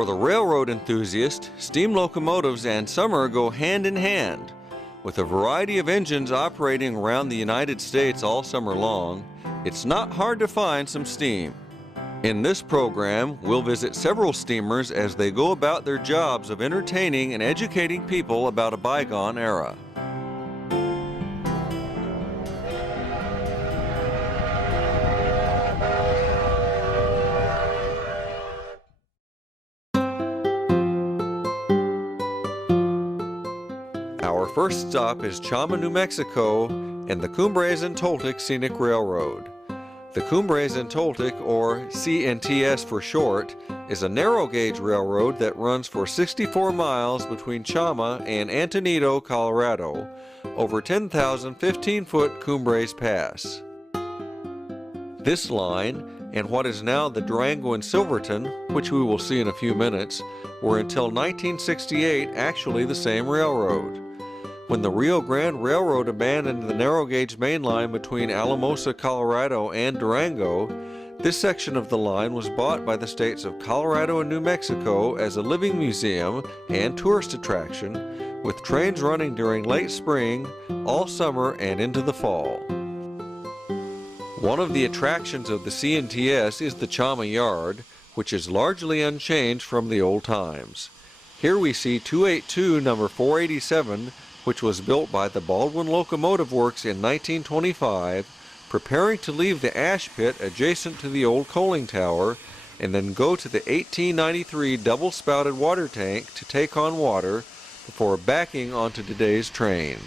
For the railroad enthusiast, steam locomotives and summer go hand in hand. With a variety of engines operating around the United States all summer long, it's not hard to find some steam. In this program, we'll visit several steamers as they go about their jobs of entertaining and educating people about a bygone era. Our first stop is Chama, New Mexico, and the Cumbres Toltec Scenic Railroad. The Cumbres Toltec, or CNTS for short, is a narrow-gauge railroad that runs for 64 miles between Chama and Antonito, Colorado, over 10,000 15-foot Cumbres Pass. This line, and what is now the Durango and Silverton, which we will see in a few minutes, were until 1968 actually the same railroad. When the Rio Grande Railroad abandoned the narrow-gauge main line between Alamosa, Colorado and Durango, this section of the line was bought by the states of Colorado and New Mexico as a living museum and tourist attraction, with trains running during late spring, all summer, and into the fall. One of the attractions of the CNTS is the Chama Yard, which is largely unchanged from the old times. Here we see 282 number 487, which was built by the Baldwin Locomotive Works in 1925, preparing to leave the ash pit adjacent to the old coaling tower and then go to the 1893 double-spouted water tank to take on water before backing onto today's train.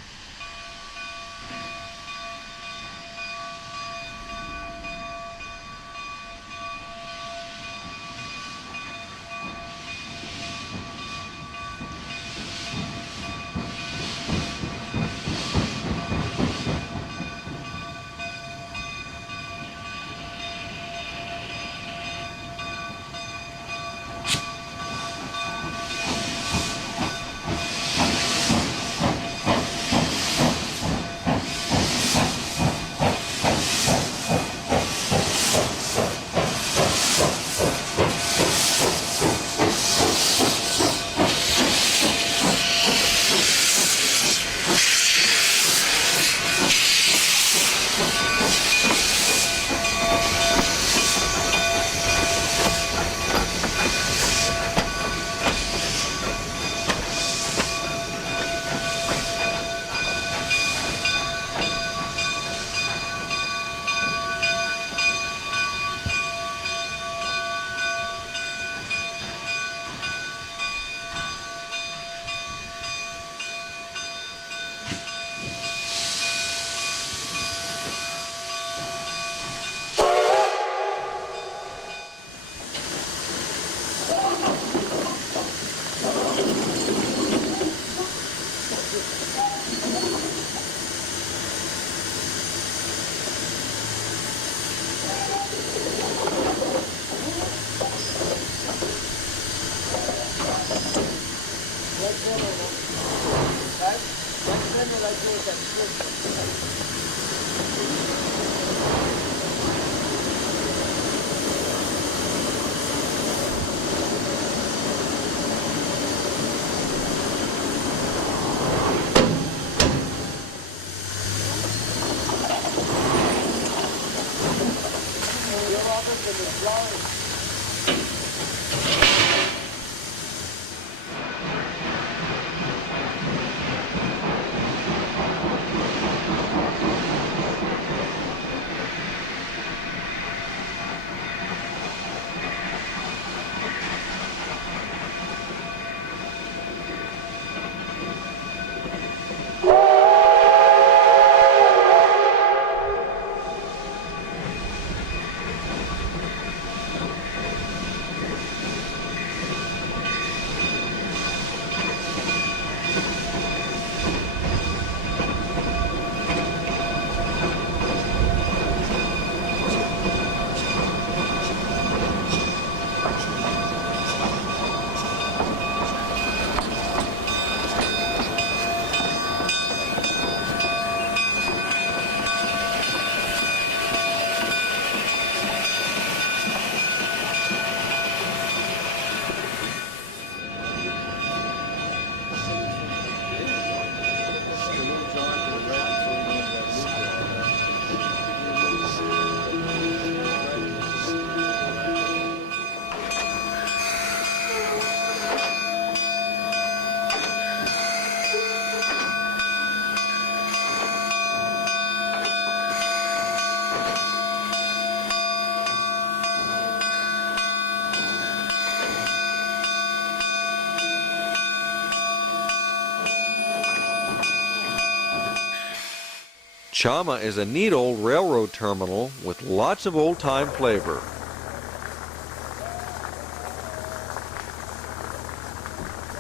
Chama is a neat old railroad terminal with lots of old-time flavor.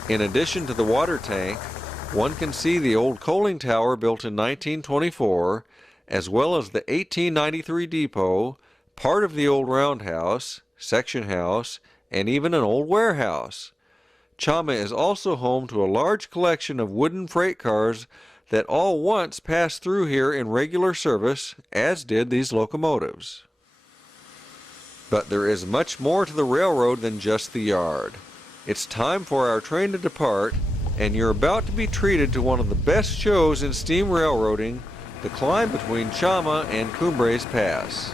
In addition to the water tank, one can see the old coaling tower built in 1924, as well as the 1893 depot, part of the old roundhouse, section house, and even an old warehouse. Chama is also home to a large collection of wooden freight cars that all once passed through here in regular service, as did these locomotives. But there is much more to the railroad than just the yard. It's time for our train to depart, and you're about to be treated to one of the best shows in steam railroading, the climb between Chama and Cumbres Pass.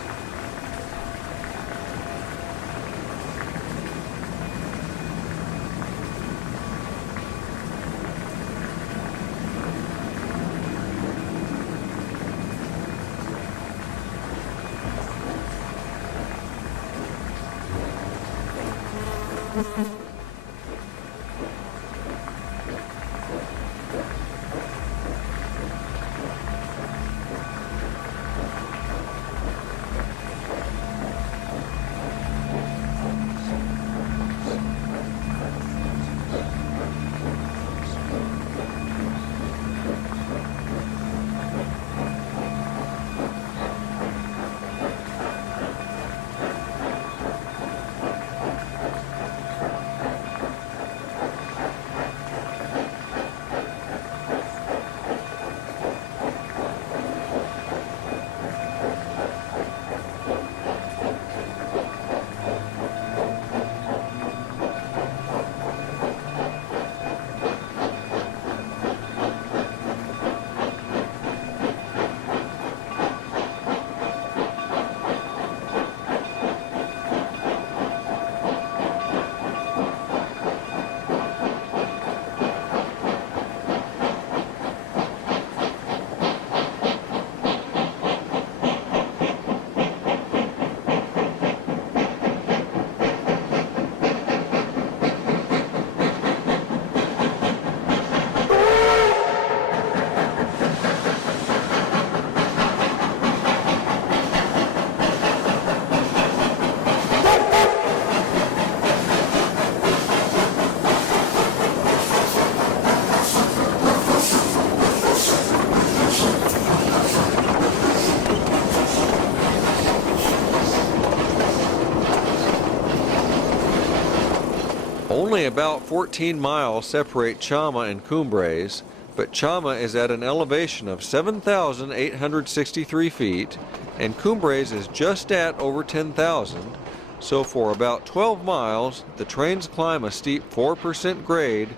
Only about 14 miles separate Chama and Cumbres, but Chama is at an elevation of 7,863 feet, and Cumbres is just at over 10,000, so for about 12 miles, the trains climb a steep 4% grade,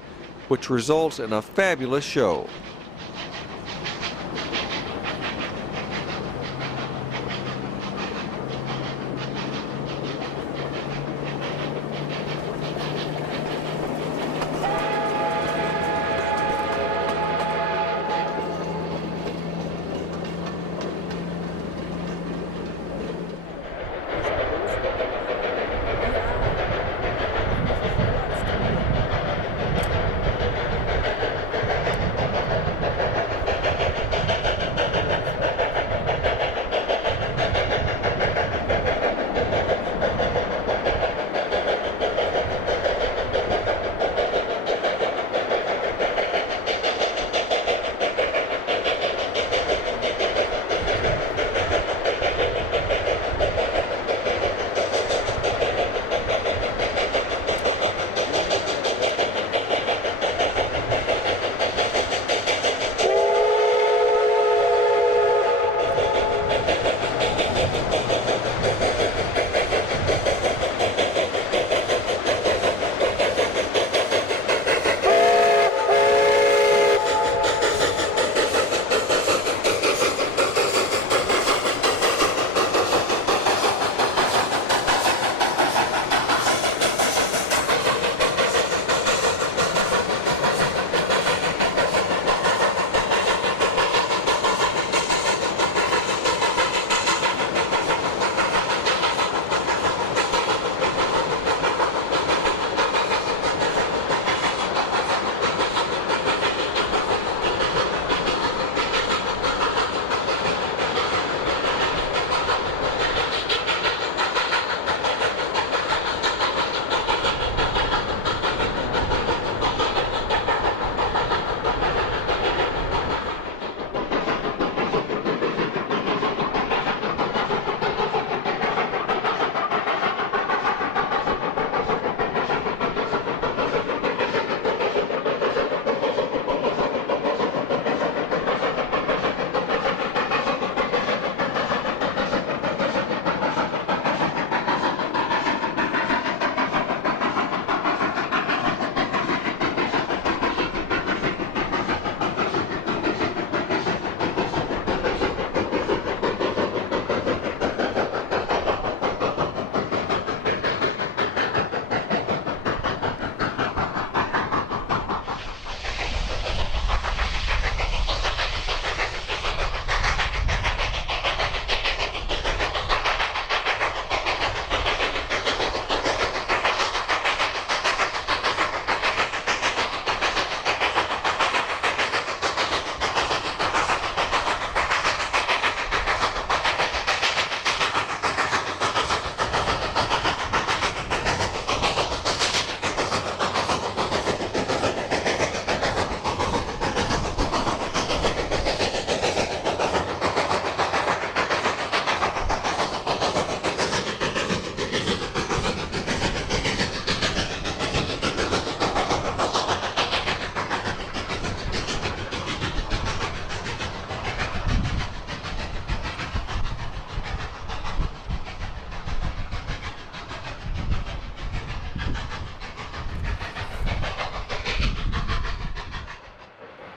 which results in a fabulous show.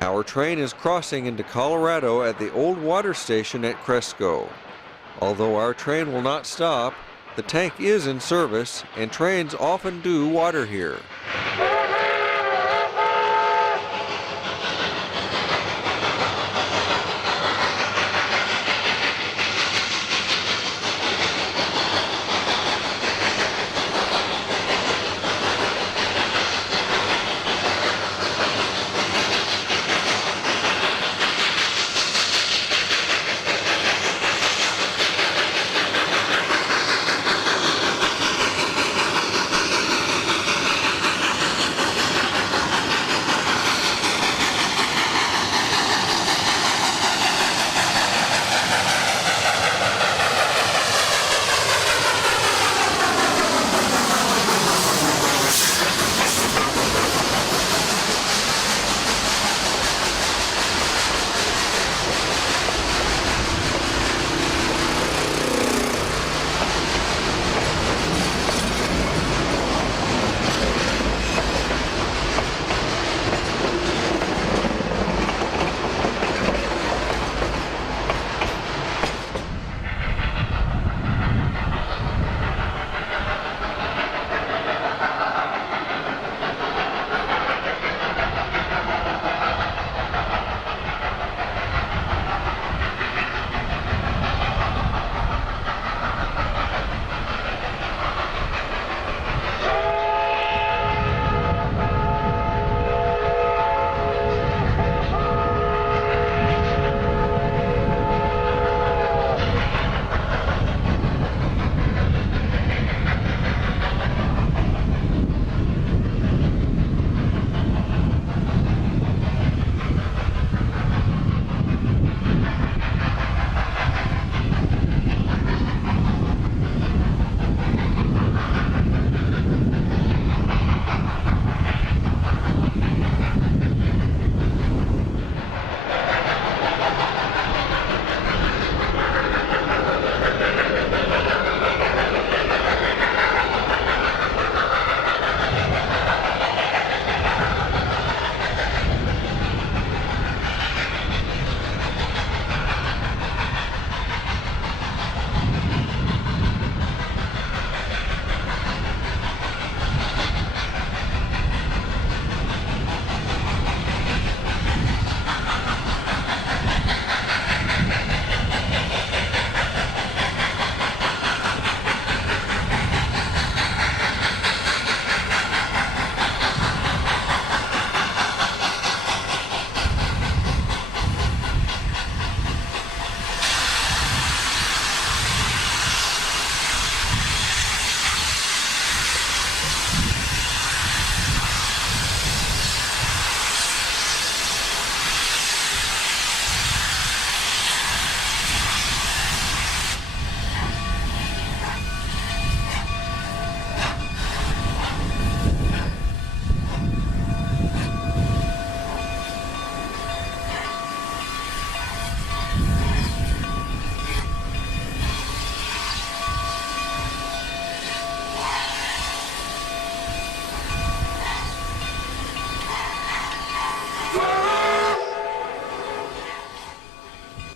Our train is crossing into Colorado at the old water station at Cresco. Although our train will not stop, the tank is in service and trains often do water here.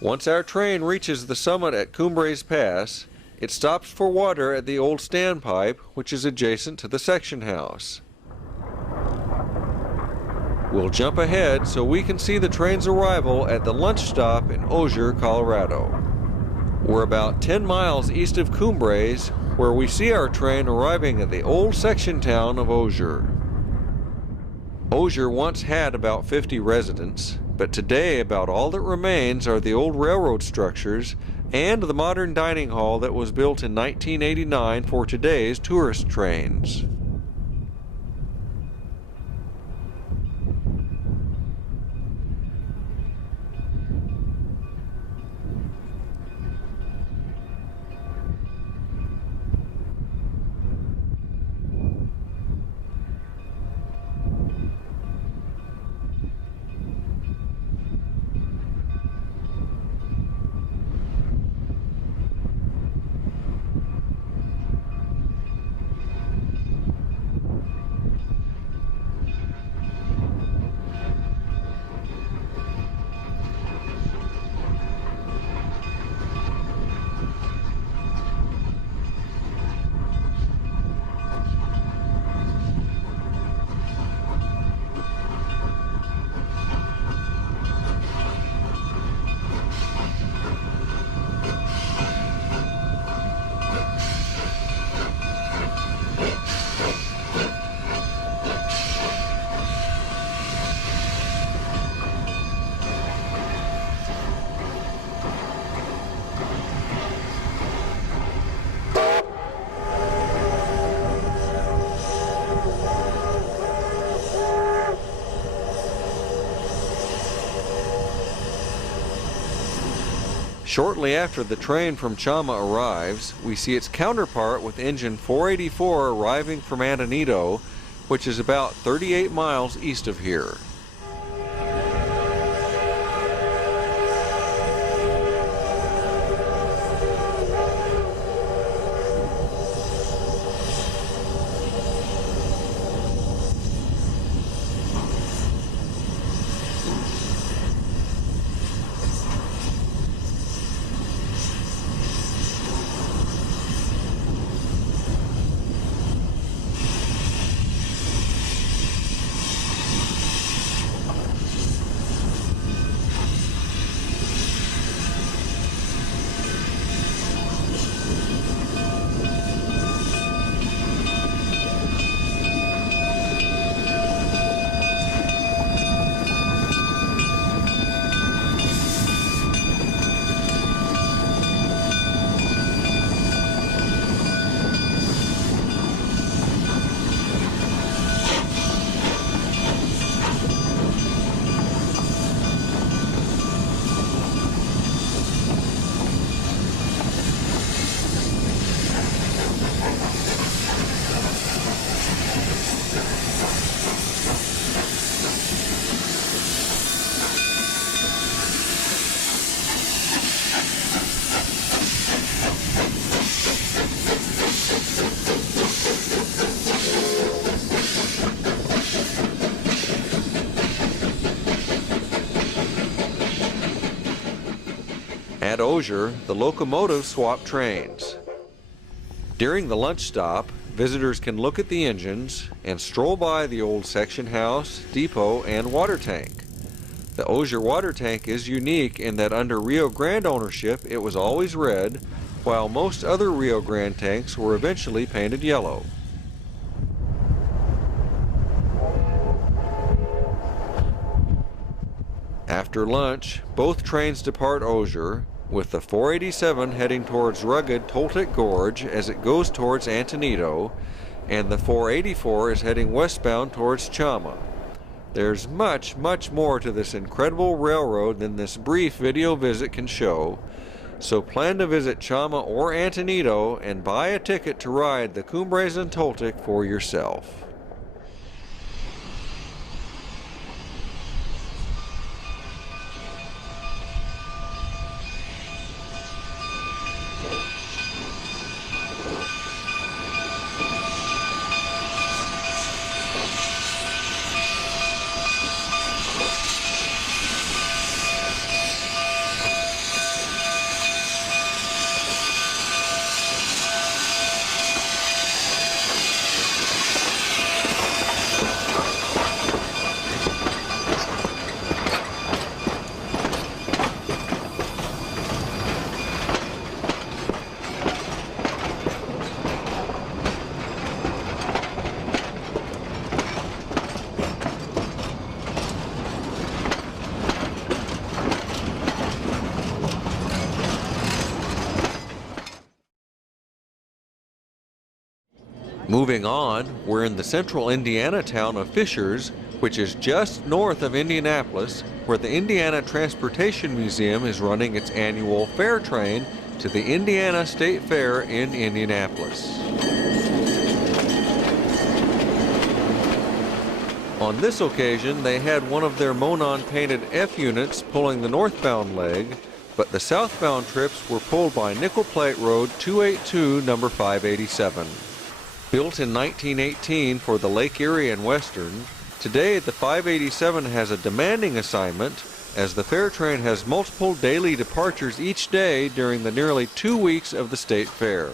Once our train reaches the summit at Cumbres Pass, it stops for water at the old standpipe, which is adjacent to the section house. We'll jump ahead so we can see the train's arrival at the lunch stop in Osier, Colorado. We're about 10 miles east of Cumbres, where we see our train arriving at the old section town of Osier. Osier once had about 50 residents, but today about all that remains are the old railroad structures and the modern dining hall that was built in 1989 for today's tourist trains. Shortly after the train from Chama arrives, we see its counterpart with engine 484 arriving from Antonito, which is about 38 miles east of here. At Osier, the locomotives swap trains. During the lunch stop, visitors can look at the engines and stroll by the old section house, depot, and water tank. The Osier water tank is unique in that under Rio Grande ownership it was always red, while most other Rio Grande tanks were eventually painted yellow. After lunch, both trains depart Osier, with the 487 heading towards rugged Toltec Gorge as it goes towards Antonito, and the 484 is heading westbound towards Chama. There's much more to this incredible railroad than this brief video visit can show, so plan to visit Chama or Antonito and buy a ticket to ride the Cumbres Toltec for yourself. Moving on, we're in the central Indiana town of Fishers, which is just north of Indianapolis, where the Indiana Transportation Museum is running its annual fair train to the Indiana State Fair in Indianapolis. On this occasion, they had one of their Monon painted F units pulling the northbound leg, but the southbound trips were pulled by Nickel Plate Road 282, number 587. Built in 1918 for the Lake Erie and Western, today the 587 has a demanding assignment as the fair train has multiple daily departures each day during the nearly 2 weeks of the state fair.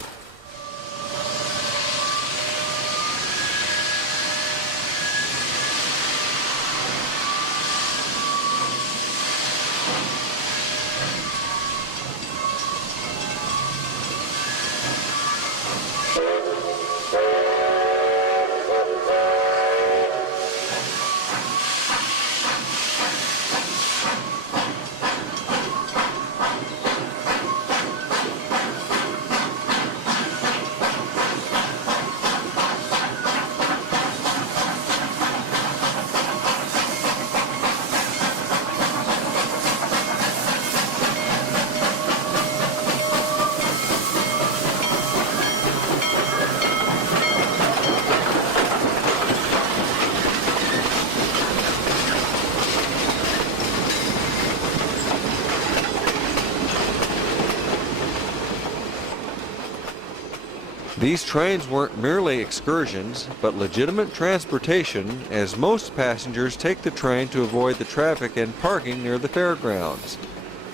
These trains weren't merely excursions, but legitimate transportation, as most passengers take the train to avoid the traffic and parking near the fairgrounds.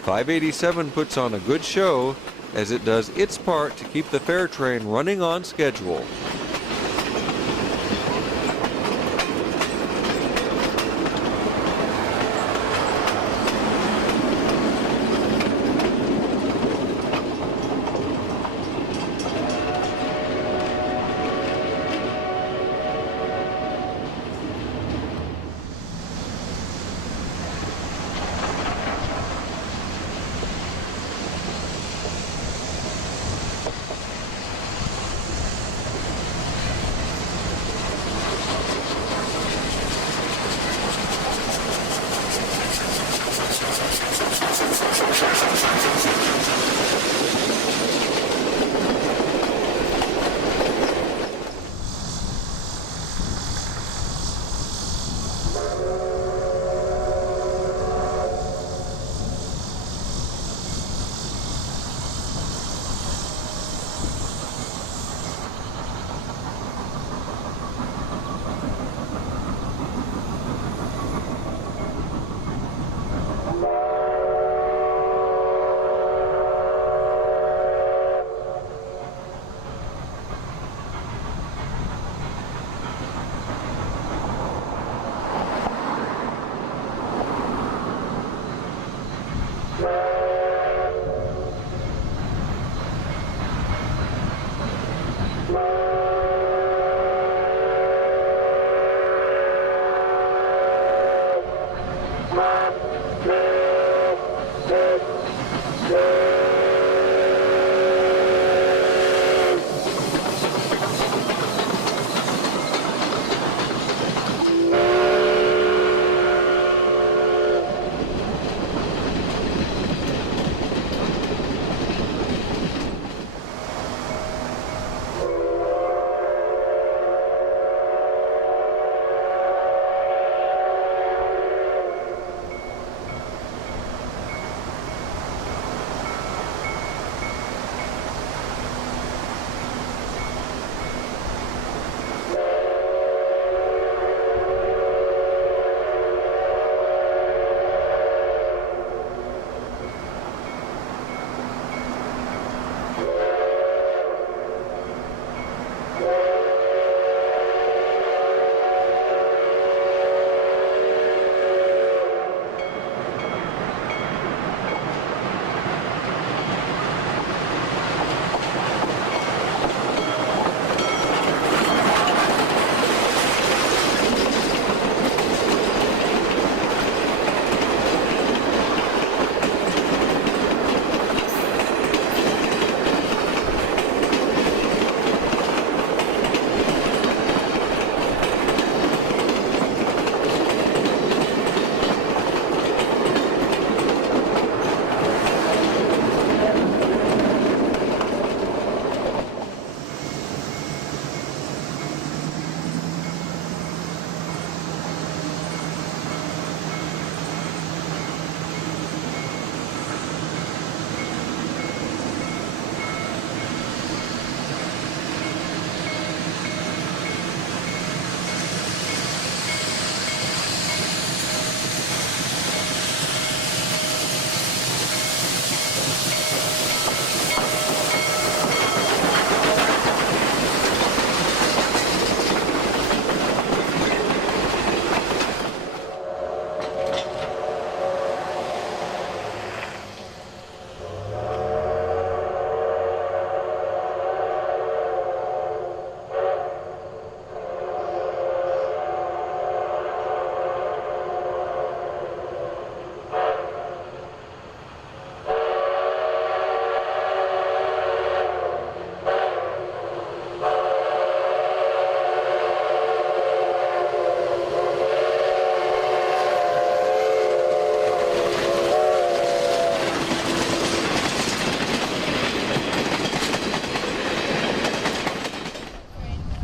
587 puts on a good show, as it does its part to keep the fair train running on schedule.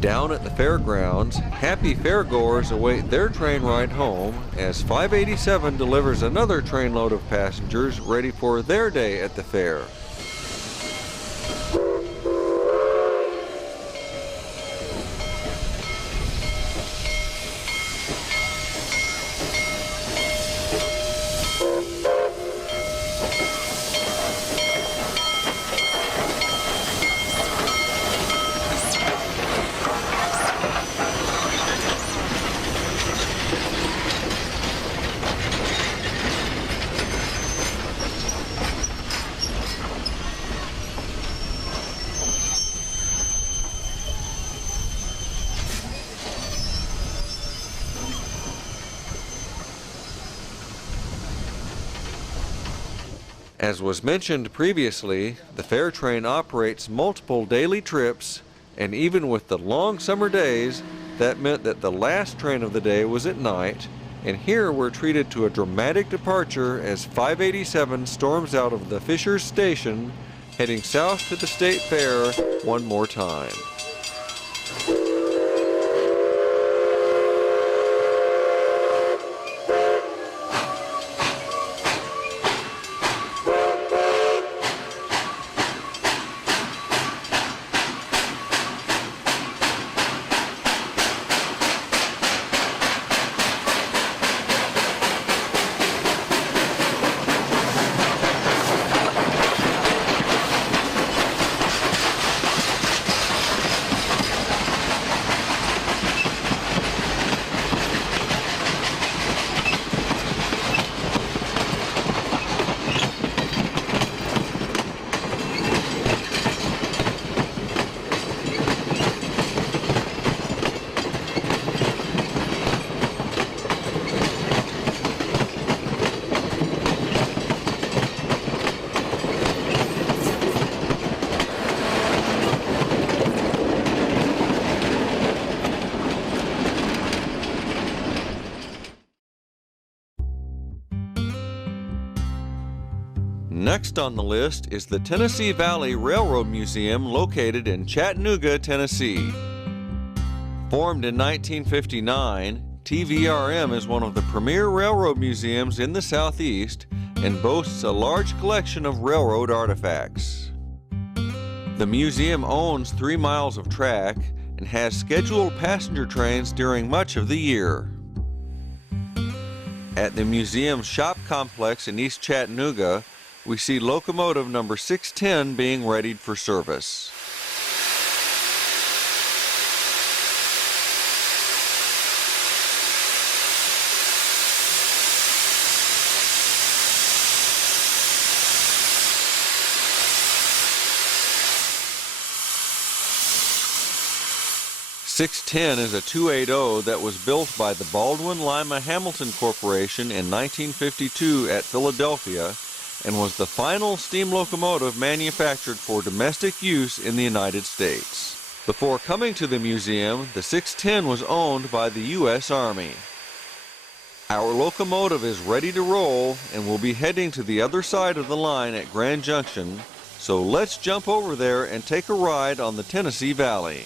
Down at the fairgrounds, happy fairgoers await their train ride home as 587 delivers another trainload of passengers ready for their day at the fair. As was mentioned previously, the fare train operates multiple daily trips, and even with the long summer days, that meant that the last train of the day was at night, and here we're treated to a dramatic departure as 587 storms out of the Fishers Station, heading south to the State Fair one more time. Next on the list is the Tennessee Valley Railroad Museum located in Chattanooga, Tennessee. Formed in 1959, TVRM is one of the premier railroad museums in the Southeast and boasts a large collection of railroad artifacts. The museum owns 3 miles of track and has scheduled passenger trains during much of the year. At the museum's shop complex in East Chattanooga, we see locomotive number 610 being readied for service. .610 is a 280 that was built by the Baldwin Lima Hamilton Corporation in 1952 at Philadelphia and was the final steam locomotive manufactured for domestic use in the United States. Before coming to the museum, the 610 was owned by the U.S. Army. Our locomotive is ready to roll and will be heading to the other side of the line at Grand Junction, so let's jump over there and take a ride on the Tennessee Valley.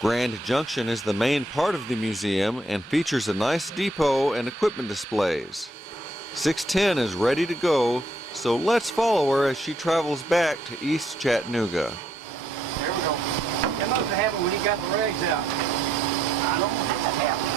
Grand Junction is the main part of the museum and features a nice depot and equipment displays. 610 is ready to go, so let's follow her as she travels back to East Chattanooga. There we go. That must have happened when he got the rags out. I don't want that to happen.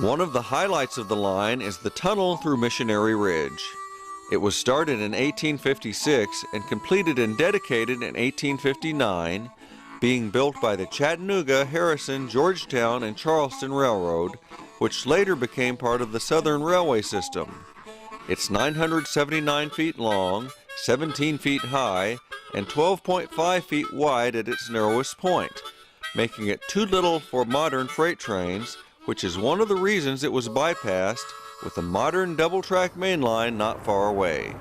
One of the highlights of the line is the tunnel through Missionary Ridge. It was started in 1856 and completed and dedicated in 1859, being built by the Chattanooga, Harrison, Georgetown, and Charleston Railroad, which later became part of the Southern Railway System. It's 979 feet long, 17 feet high, and 12.5 feet wide at its narrowest point, making it too little for modern freight trains, which is one of the reasons it was bypassed, with a modern double-track main line not far away.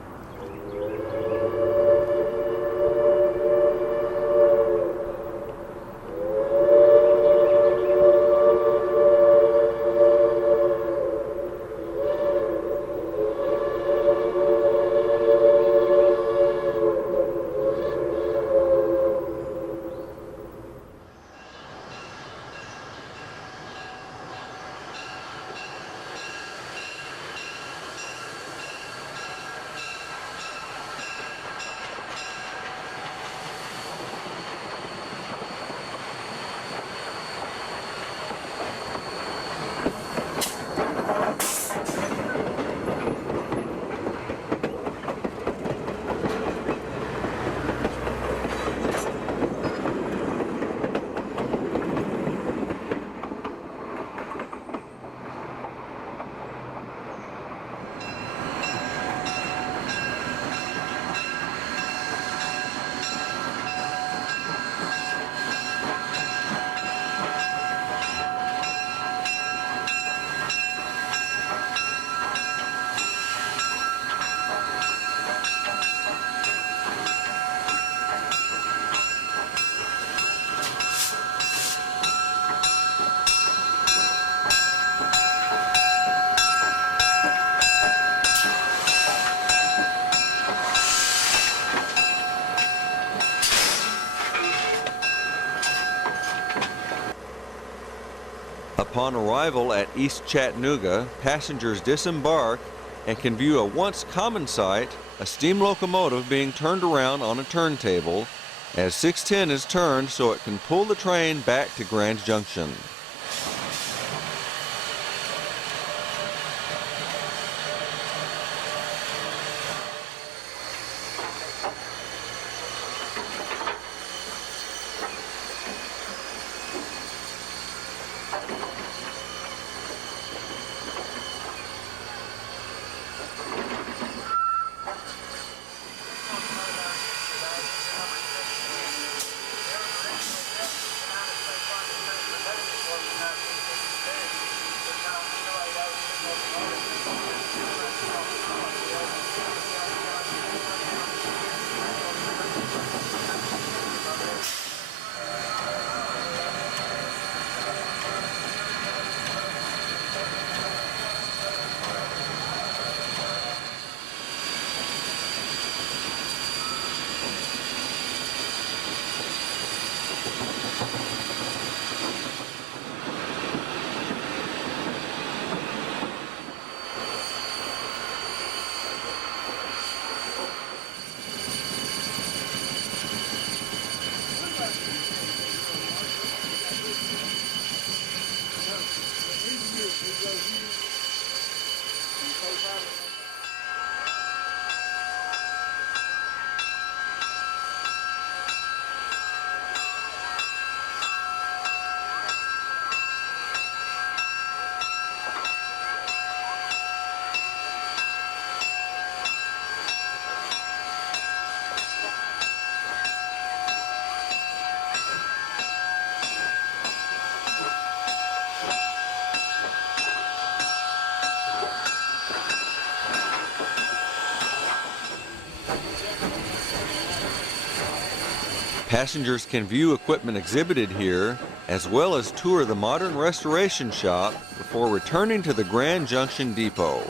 Upon arrival at East Chattanooga, passengers disembark and can view a once common sight, a steam locomotive being turned around on a turntable, as 610 is turned so it can pull the train back to Grand Junction. Passengers can view equipment exhibited here, as well as tour the modern restoration shop before returning to the Grand Junction Depot.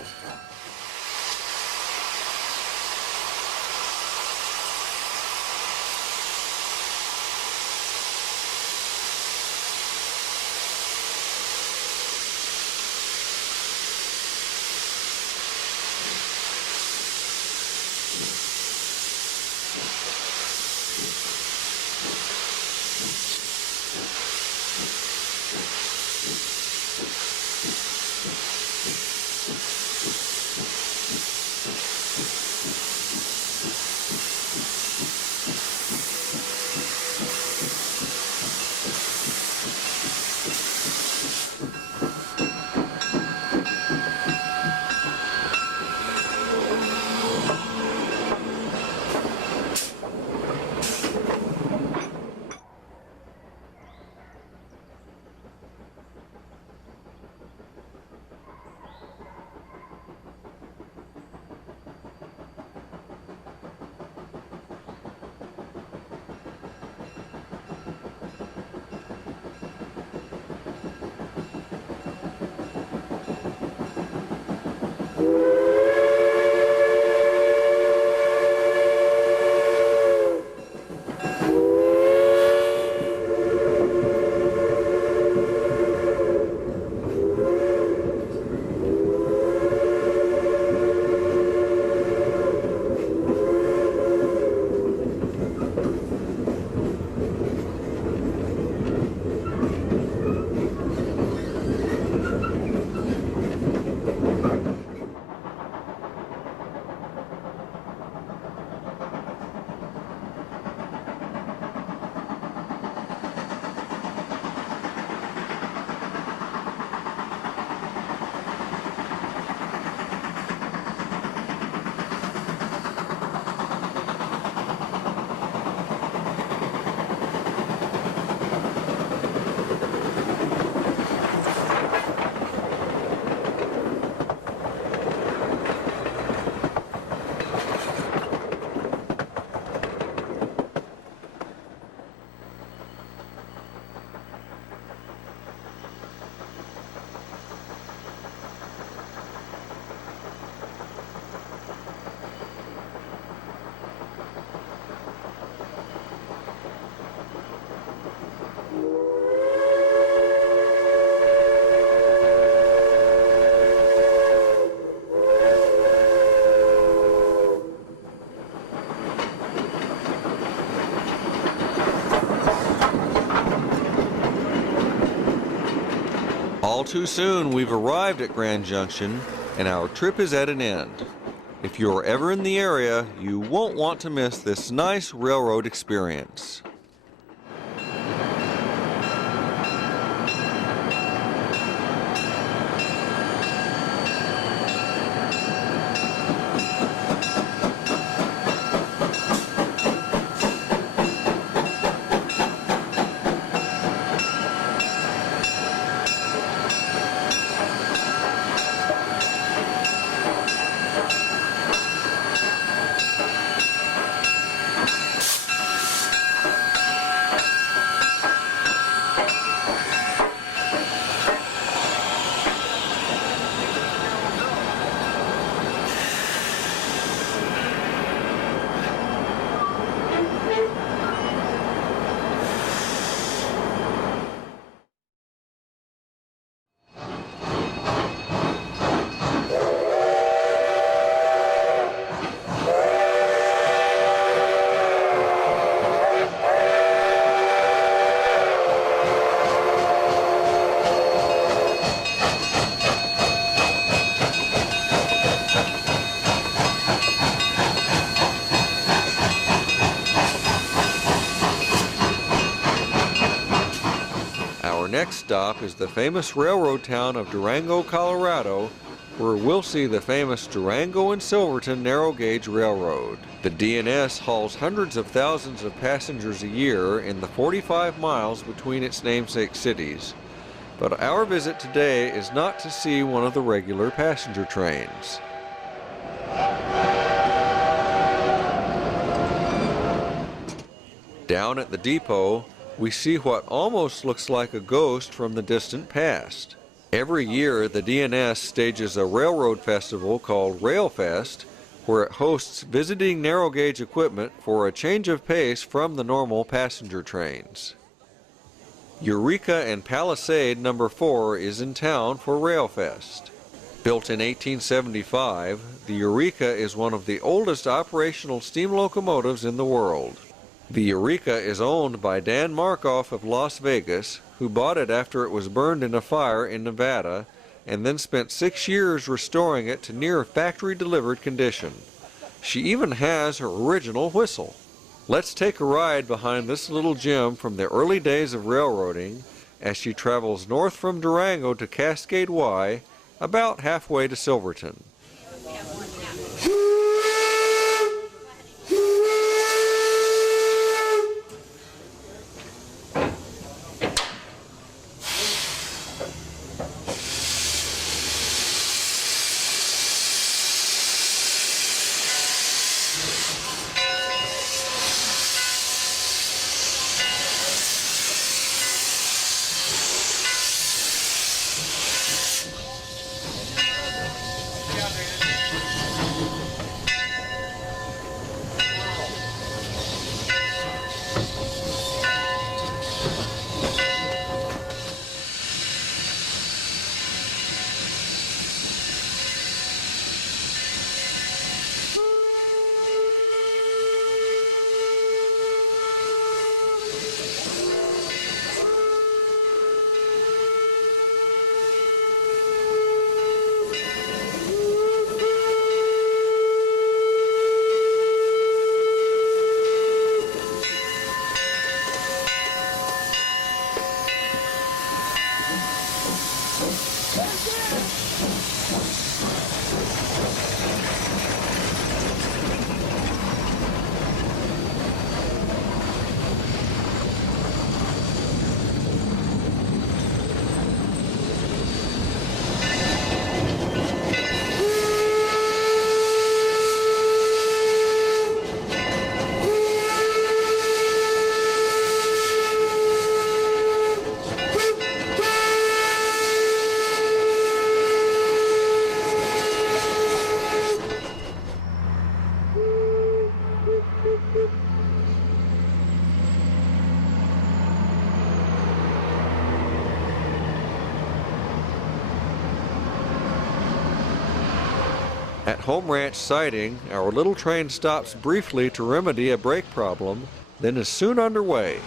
All too soon, we've arrived at Grand Junction, and our trip is at an end. If you're ever in the area, you won't want to miss this nice railroad experience. Our next stop is the famous railroad town of Durango, Colorado, where we'll see the famous Durango and Silverton narrow gauge railroad. The D&S hauls hundreds of thousands of passengers a year in the 45 miles between its namesake cities. But our visit today is not to see one of the regular passenger trains. Down at the depot, we see what almost looks like a ghost from the distant past. Every year, the D&S stages a railroad festival called RailFest, where it hosts visiting narrow gauge equipment for a change of pace from the normal passenger trains. Eureka and Palisade No. 4 is in town for RailFest. Built in 1875, the Eureka is one of the oldest operational steam locomotives in the world. The Eureka is owned by Dan Markoff of Las Vegas, who bought it after it was burned in a fire in Nevada, and then spent 6 years restoring it to near factory-delivered condition. She even has her original whistle. Let's take a ride behind this little gem from the early days of railroading as she travels north from Durango to Cascade Y, about halfway to Silverton. At Home Ranch Siding, our little train stops briefly to remedy a brake problem, then is soon underway.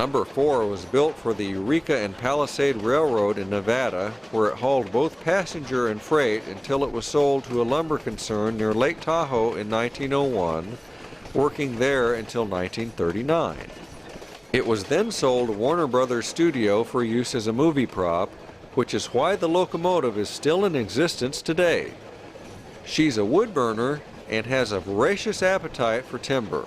Number 4 was built for the Eureka and Palisade Railroad in Nevada, where it hauled both passenger and freight until it was sold to a lumber concern near Lake Tahoe in 1901, working there until 1939. It was then sold to Warner Brothers Studio for use as a movie prop, which is why the locomotive is still in existence today. She's a wood burner and has a voracious appetite for timber.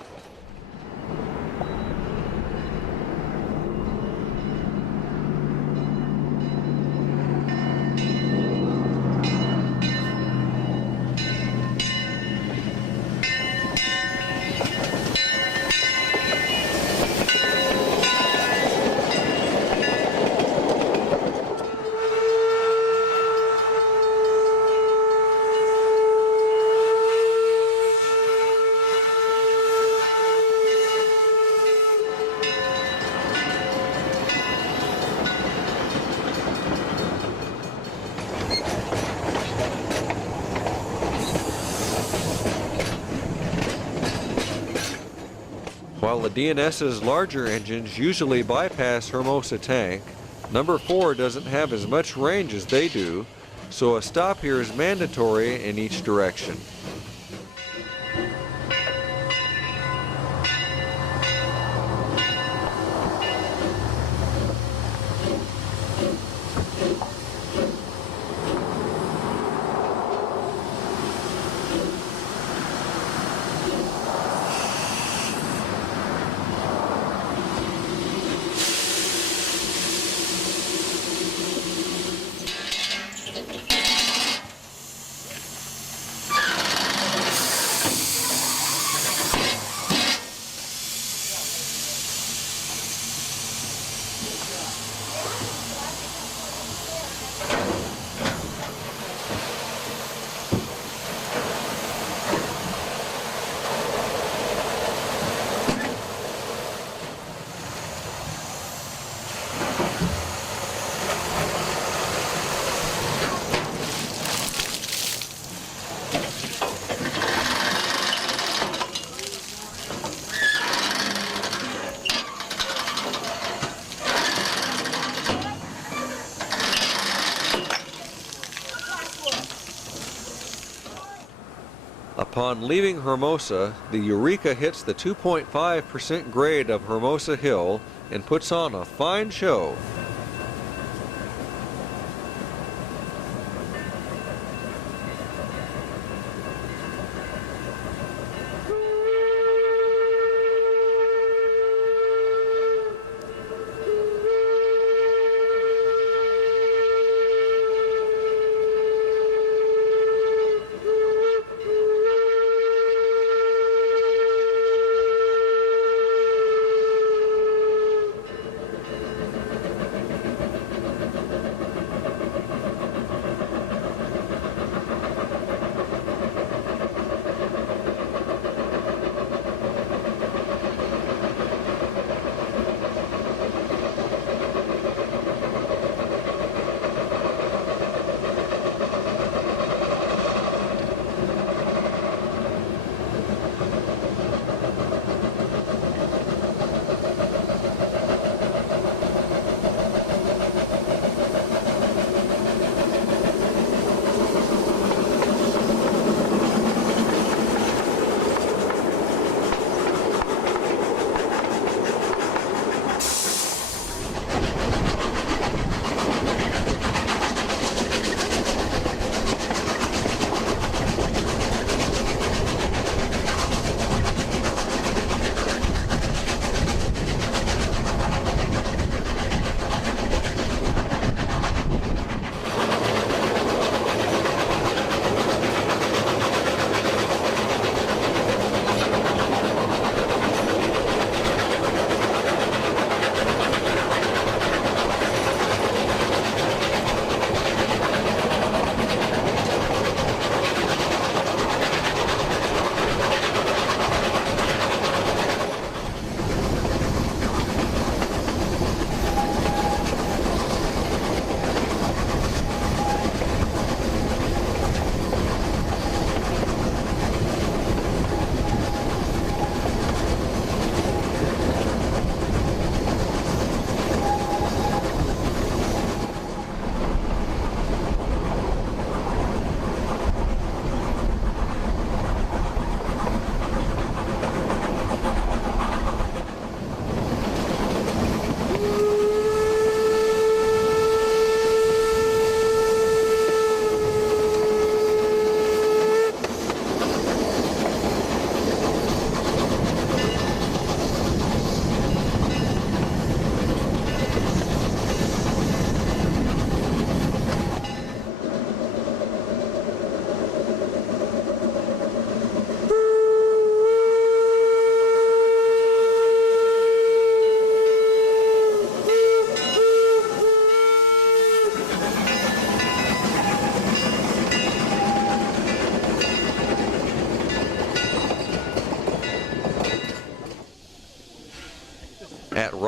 While the DNS's larger engines usually bypass Hermosa Tank, number 4 doesn't have as much range as they do, so a stop here is mandatory in each direction. Upon leaving Hermosa, the Eureka hits the 2.5% grade of Hermosa Hill and puts on a fine show.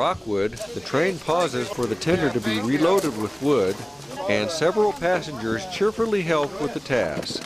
Rockwood, the train pauses for the tender to be reloaded with wood, and several passengers cheerfully help with the task.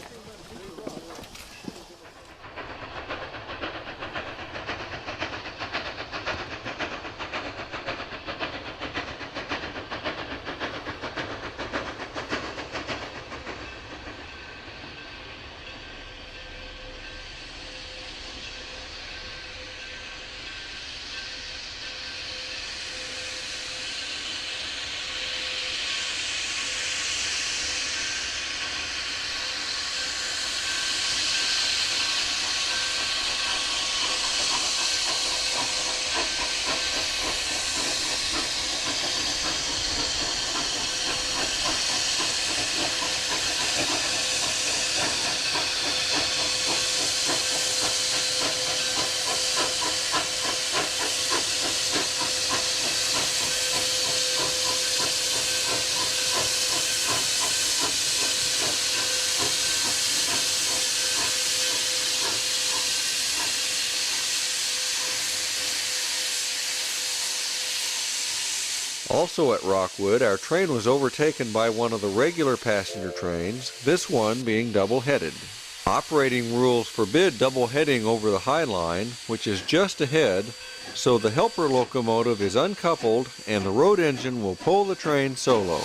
Also at Rockwood, our train was overtaken by one of the regular passenger trains, this one being double-headed. Operating rules forbid double-heading over the High Line, which is just ahead, so the helper locomotive is uncoupled and the road engine will pull the train solo.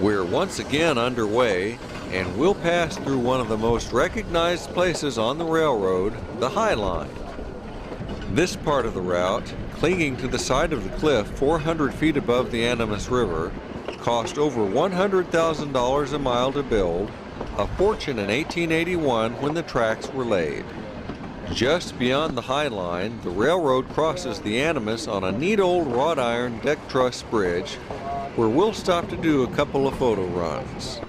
We're once again underway, and we'll pass through one of the most recognized places on the railroad, the High Line. This part of the route, clinging to the side of the cliff 400 feet above the Animas River, cost over $100,000 a mile to build, a fortune in 1881 when the tracks were laid. Just beyond the High Line, the railroad crosses the Animas on a neat old wrought iron deck truss bridge, where we'll stop to do a couple of photo runs.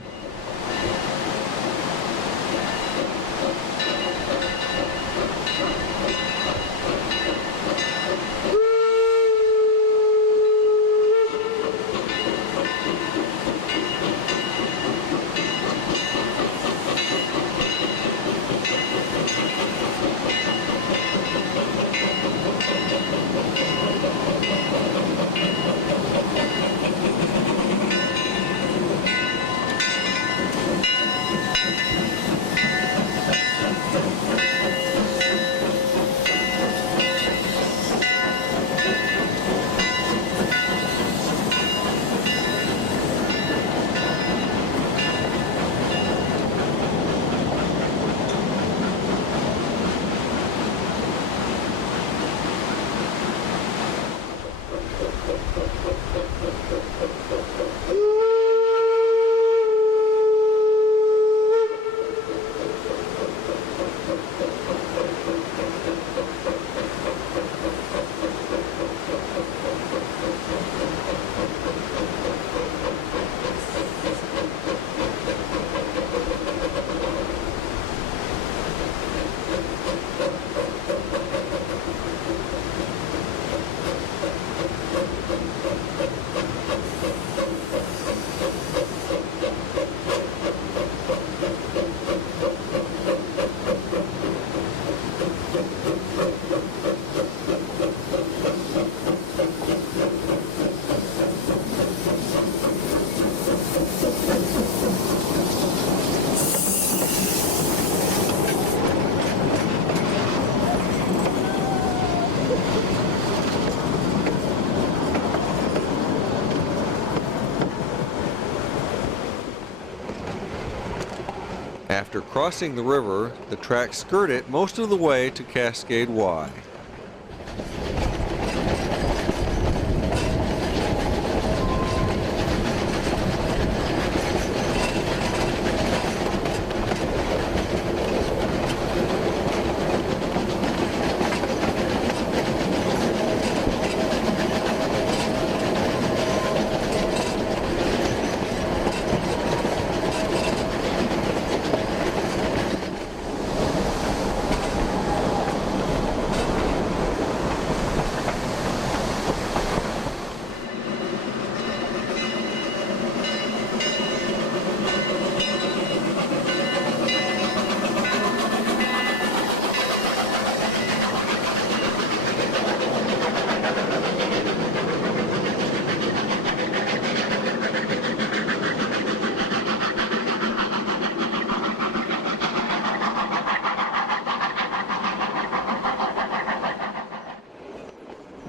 After crossing the river, the tracks skirt it most of the way to Cascade Y.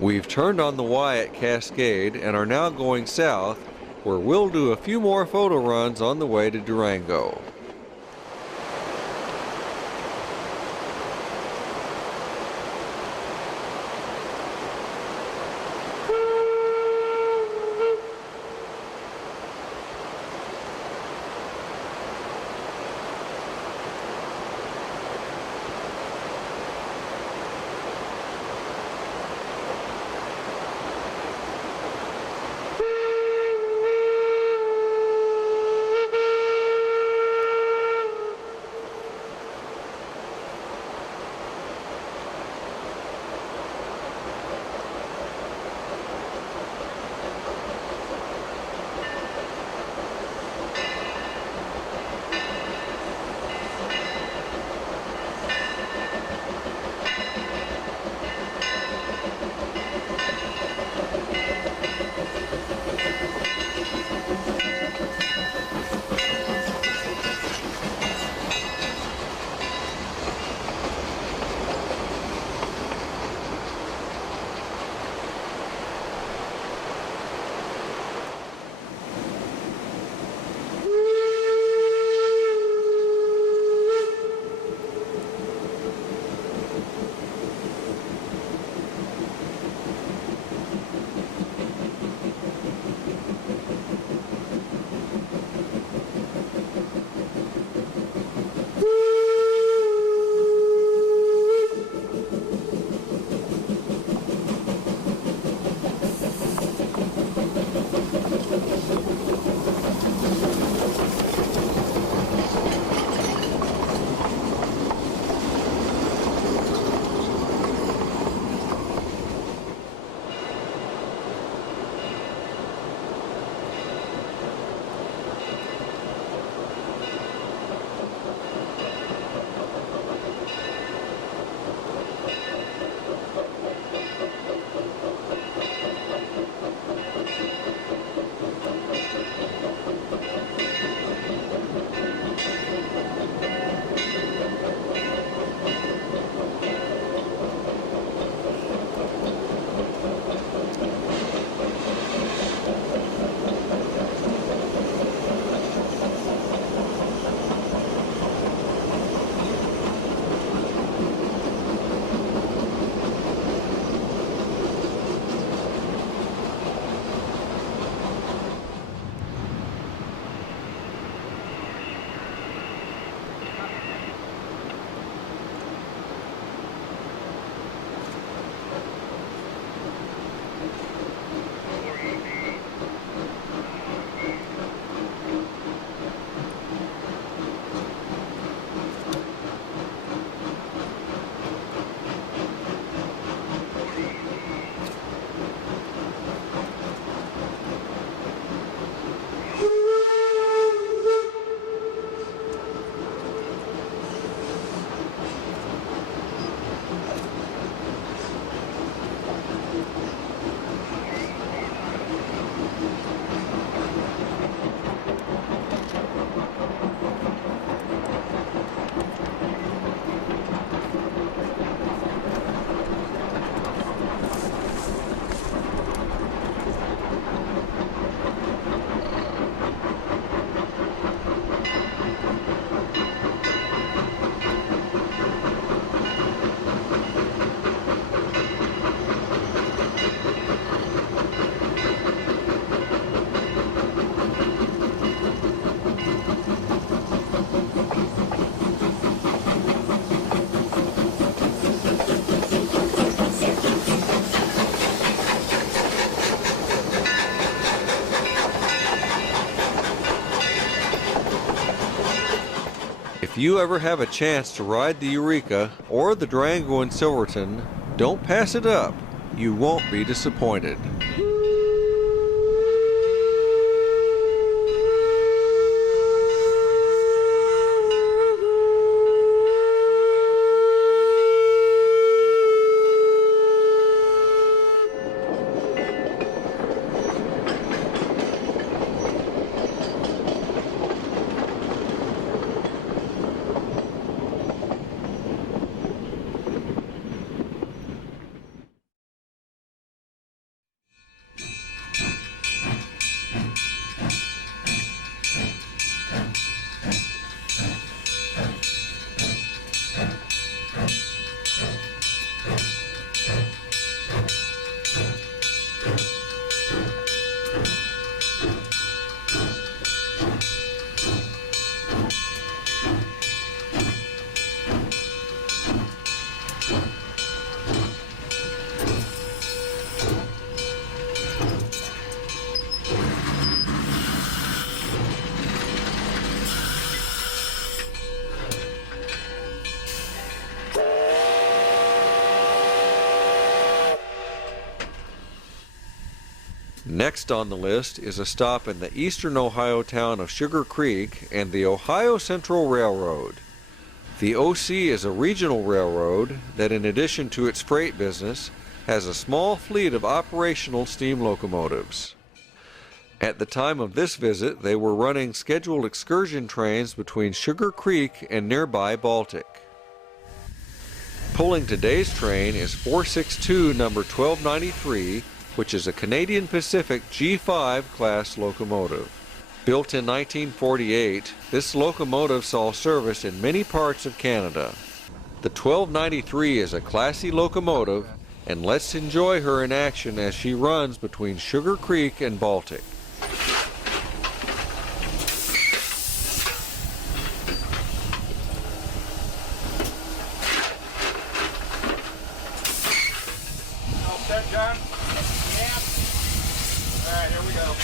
We've turned on the Y at Cascade and are now going south, where we'll do a few more photo runs on the way to Durango. If you ever have a chance to ride the Eureka or the Durango and Silverton, don't pass it up. You won't be disappointed. Next on the list is a stop in the eastern Ohio town of Sugar Creek and the Ohio Central Railroad. The OC is a regional railroad that, in addition to its freight business, has a small fleet of operational steam locomotives. At the time of this visit, they were running scheduled excursion trains between Sugar Creek and nearby Baltic. Pulling today's train is 462 number 1293, which is a Canadian Pacific G5 class locomotive. Built in 1948, this locomotive saw service in many parts of Canada. The 1293 is a classy locomotive, and let's enjoy her in action as she runs between Sugar Creek and Baltic. All set, John? Yeah. All right, here we go.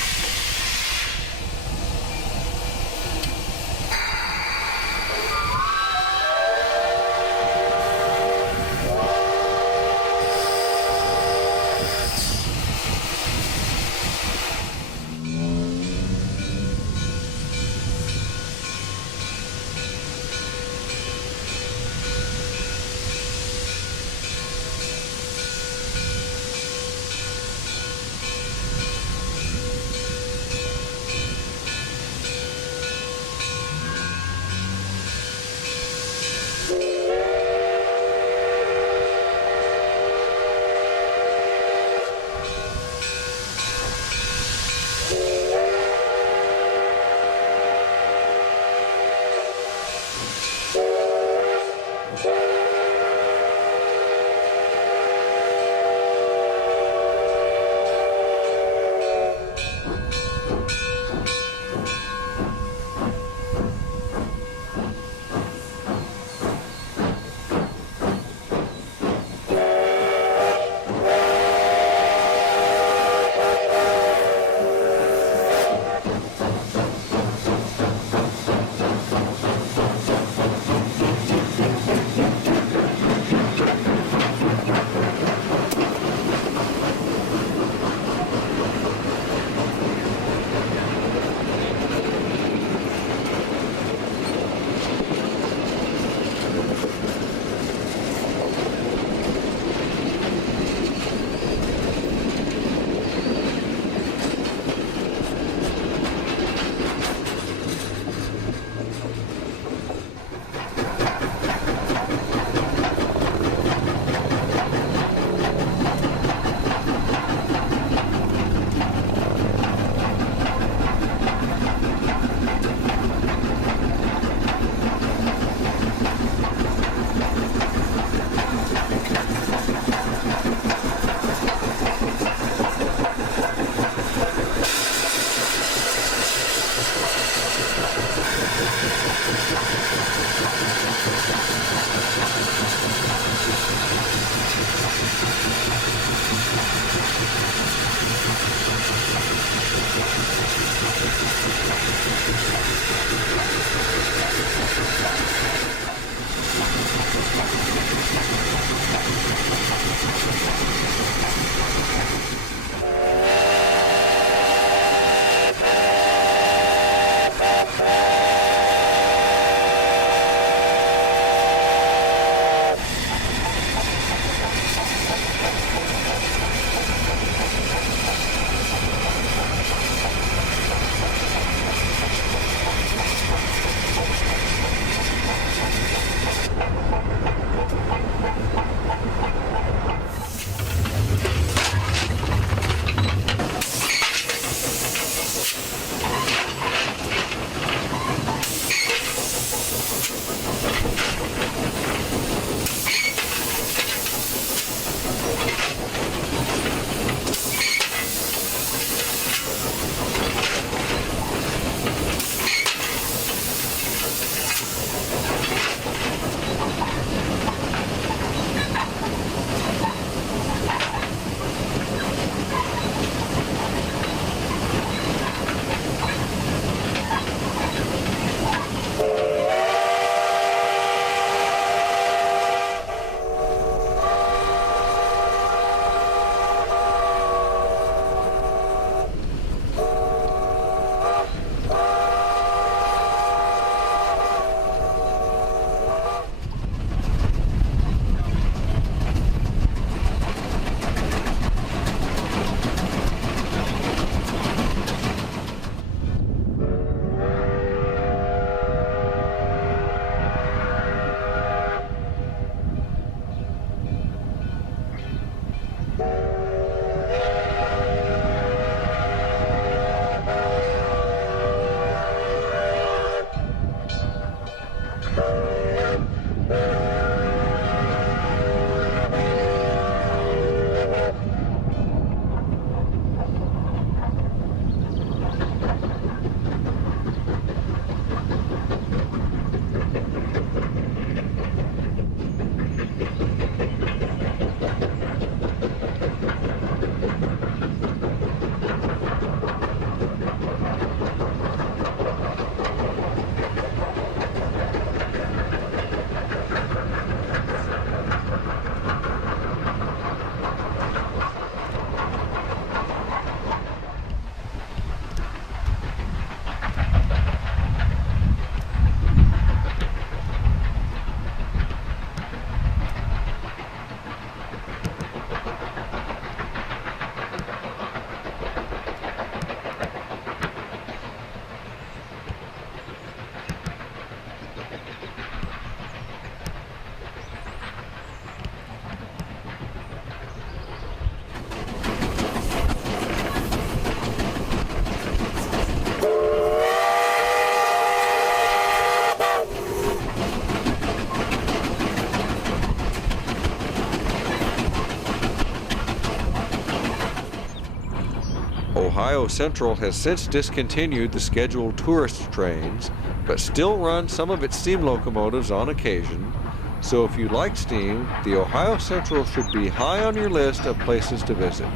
Ohio Central has since discontinued the scheduled tourist trains, but still runs some of its steam locomotives on occasion. So if you like steam, the Ohio Central should be high on your list of places to visit.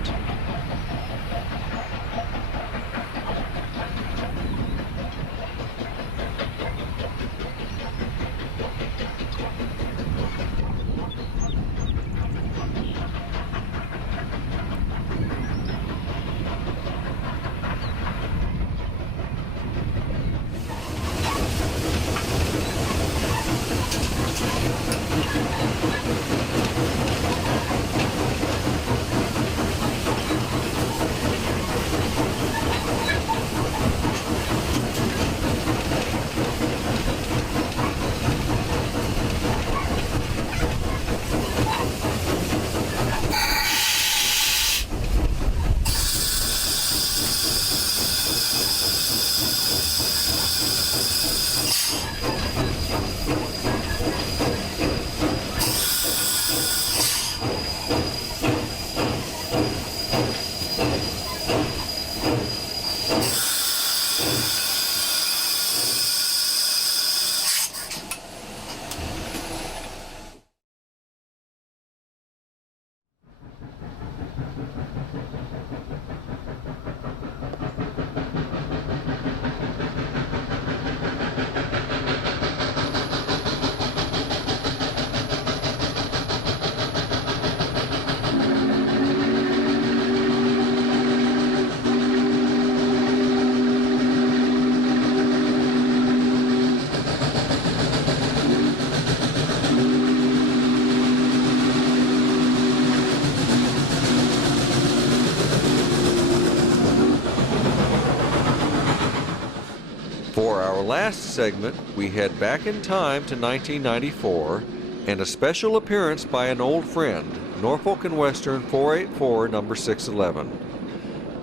For our last segment, we head back in time to 1994 and a special appearance by an old friend, Norfolk and Western 484 number 611.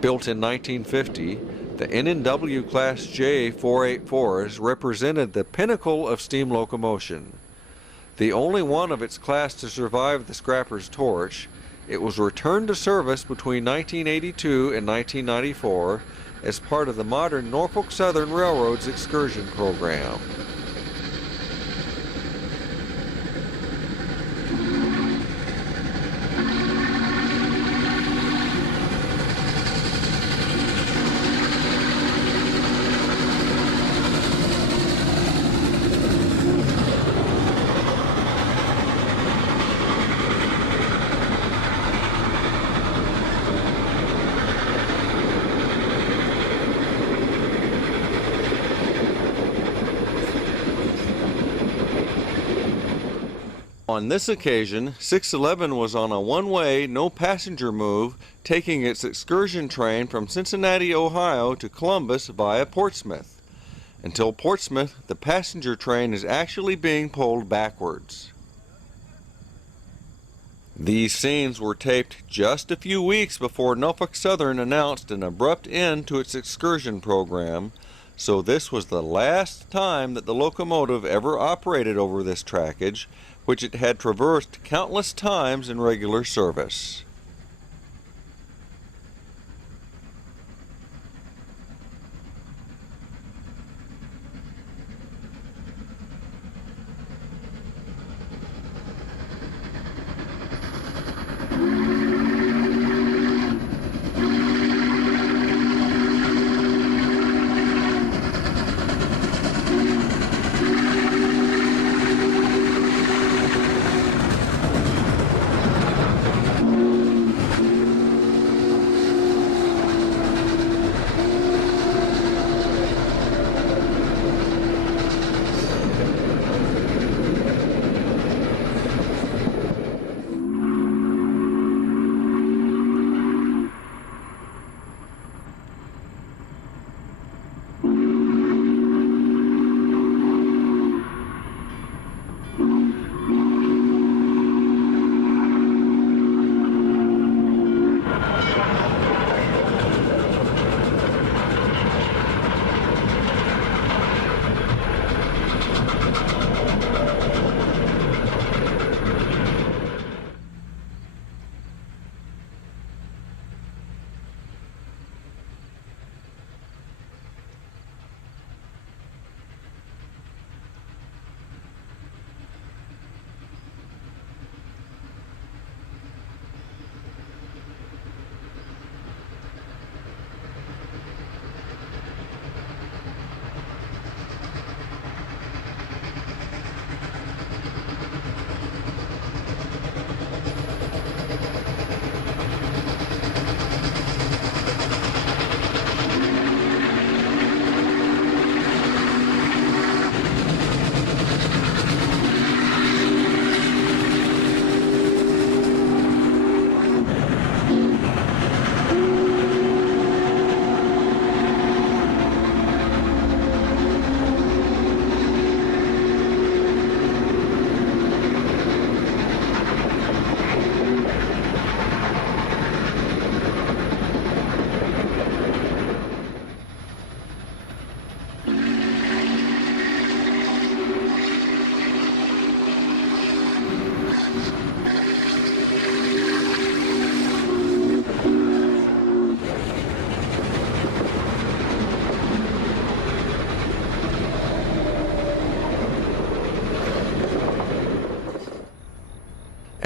Built in 1950, the N&W Class J 484s represented the pinnacle of steam locomotion. The only one of its class to survive the scrapper's torch, it was returned to service between 1982 and 1994 as part of the modern Norfolk Southern Railroad's excursion program. On this occasion, 611 was on a one-way, no-passenger move, taking its excursion train from Cincinnati, Ohio to Columbus via Portsmouth. Until Portsmouth, the passenger train is actually being pulled backwards. These scenes were taped just a few weeks before Norfolk Southern announced an abrupt end to its excursion program, So this was the last time that the locomotive ever operated over this trackage, which it had traversed countless times in regular service.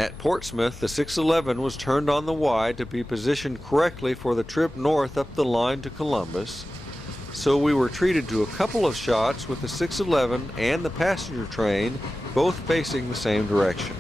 At Portsmouth, the 611 was turned on the Y to be positioned correctly for the trip north up the line to Columbus, so we were treated to a couple of shots with the 611 and the passenger train both facing the same direction.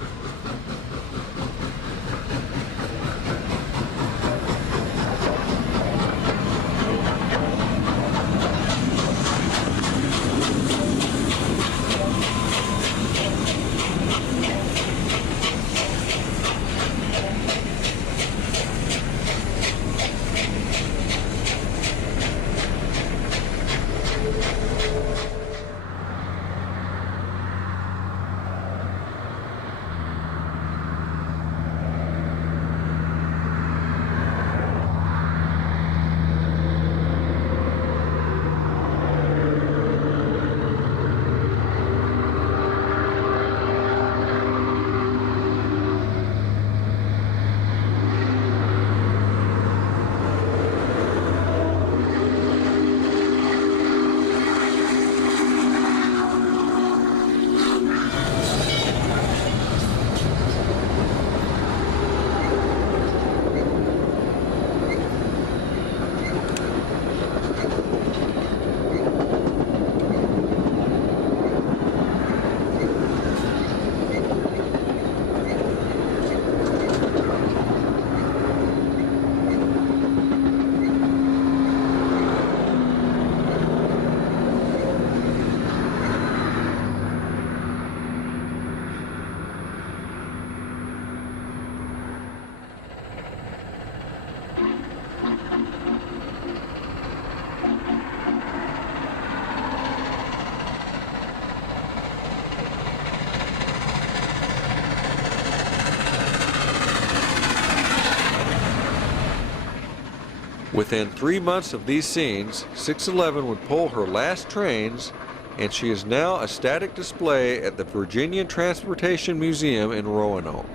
Within 3 months of these scenes, 611 would pull her last trains, and she is now a static display at the Virginia Transportation Museum in Roanoke.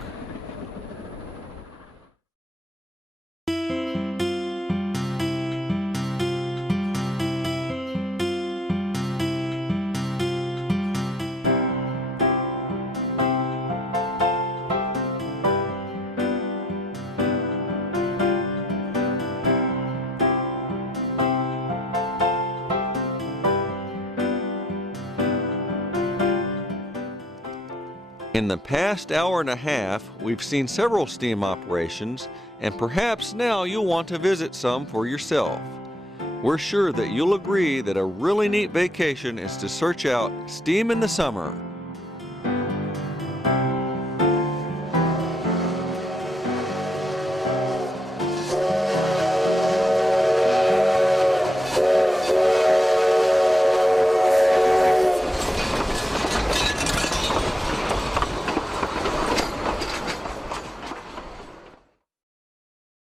In the past hour and a half, we've seen several steam operations, and perhaps now you'll want to visit some for yourself. We're sure that you'll agree that a really neat vacation is to search out steam in the summer.